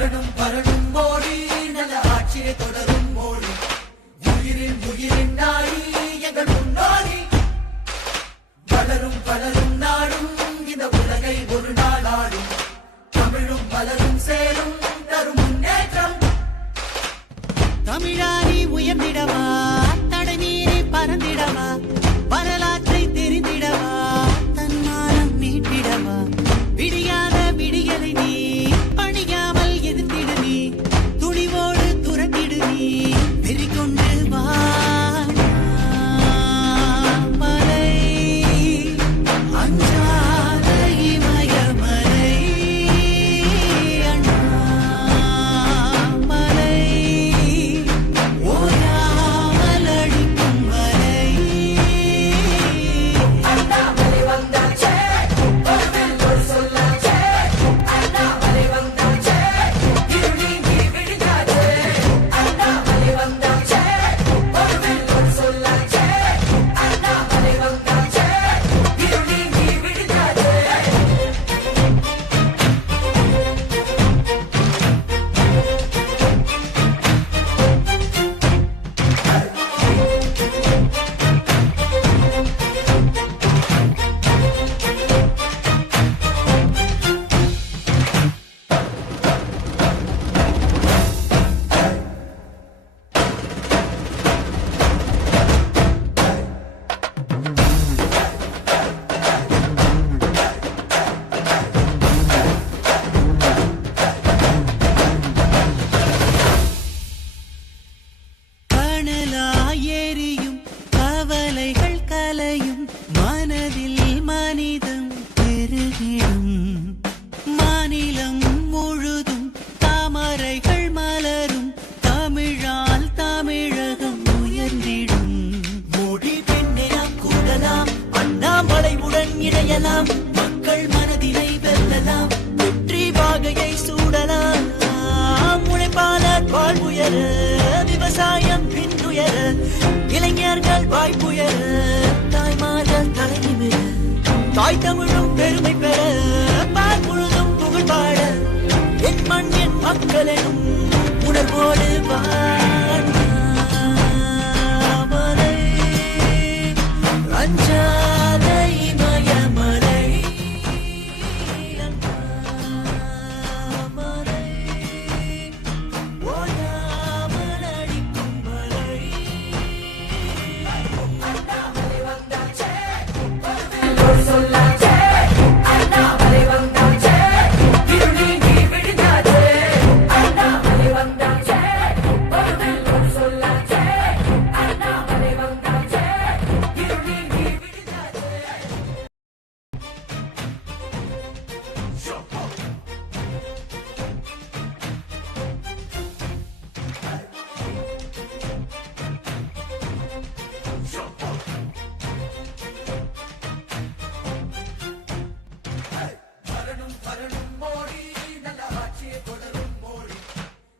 பரடும் பரடும் தாய் புயல் தாய் மாதல் தலைநிமிர தாய் தமிழும் பெருமை பெற பார் முழுதும் புகழ் பாட என் மண் என் மக்கள் உணர்வோடு வாழ.